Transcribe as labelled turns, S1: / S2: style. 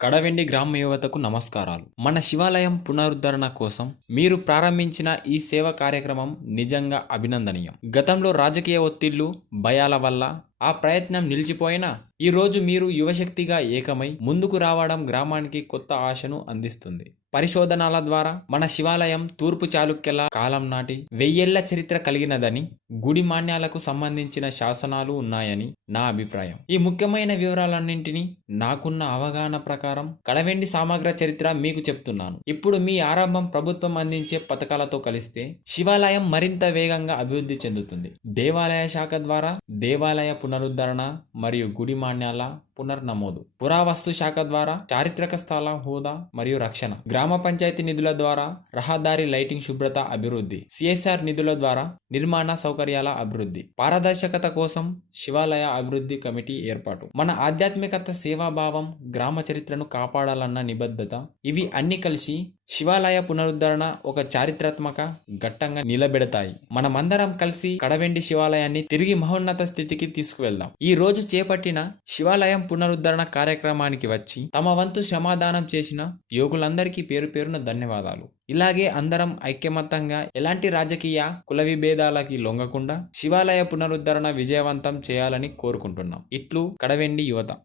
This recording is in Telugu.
S1: కడవెండి గ్రామ యువతకు నమస్కారాలు. మన శివాలయం పునరుద్ధరణ కోసం మీరు ప్రారంభించిన ఈ సేవ కార్యక్రమం నిజంగా అభినందనీయం. గతంలో రాజకీయ ఒత్తిళ్ళు భయాల వల్ల ఆ ప్రయత్నం నిలిచిపోయినా ఈరోజు మీరు యువశక్తిగా ఏకమై ముందుకు రావడం గ్రామానికి కొత్త ఆశను అందిస్తుంది. పరిశోధనల ద్వారా మన శివాలయం తూర్పు చాళుక్యుల కాలం నాటి వెయ్యేళ్ళ చరిత్ర కలిగినదని గుడి మాన్యాలకు సంబంధించిన శాసనాలు ఉన్నాయని నా అభిప్రాయం. ఈ ముఖ్యమైన వివరాలన్నింటినీ నాకున్న అవగాహన ప్రకారం కడవెండి సమగ్ర చరిత్ర మీకు చెప్తున్నాను. ఇప్పుడు మీ ఆరంభం ప్రభుత్వం అందించే పథకాలతో కలిస్తే శివాలయం మరింత వేగంగా అభివృద్ధి చెందుతుంది. దేవాలయ శాఖ ద్వారా దేవాలయ పునరుద్ధరణ మరియు గుడి మాన్యాల పునర్నమోదు. పురావస్తు శాఖ ద్వారా చారిత్రక స్థల హోదా మరియు రక్షణ. గ్రామ పంచాయతీ నిధుల ద్వారా రహదారి లైటింగ్ శుభ్రత అభివృద్ధి. సిఎస్ఆర్ నిధుల ద్వారా నిర్మాణ సౌకర్యాల అభివృద్ధి. పారదర్శకత కోసం శివాలయ అభివృద్ధి కమిటీ ఏర్పాటు. మన ఆధ్యాత్మికత సేవాభావం గ్రామ చరిత్రను కాపాడాలన్న నిబద్ధత. ఇవి అన్ని కలిసి శివాలయ పునరుద్ధరణ ఒక చారిత్రాత్మక ఘట్టంగా నిలబెడతాయి. మనమందరం కలిసి కడవెండి శివాలయాన్ని తిరిగి మహోన్నత స్థితికి తీసుకువెళ్దాం. ఈ రోజు చేపట్టిన శివాలయం పునరుద్ధరణ కార్యక్రమానికి వచ్చి తమ వంతు క్షమాదానం చేసిన యోగులందరికీ పేరు పేరున ధన్యవాదాలు. ఇలాగే అందరం ఐక్యమత్తంగా ఎలాంటి రాజకీయ కుల విభేదాలకి లొంగకుండా శివాలయ పునరుద్ధరణ విజయవంతం చేయాలని కోరుకుంటున్నాం. ఇట్లు కడవెండి యువత.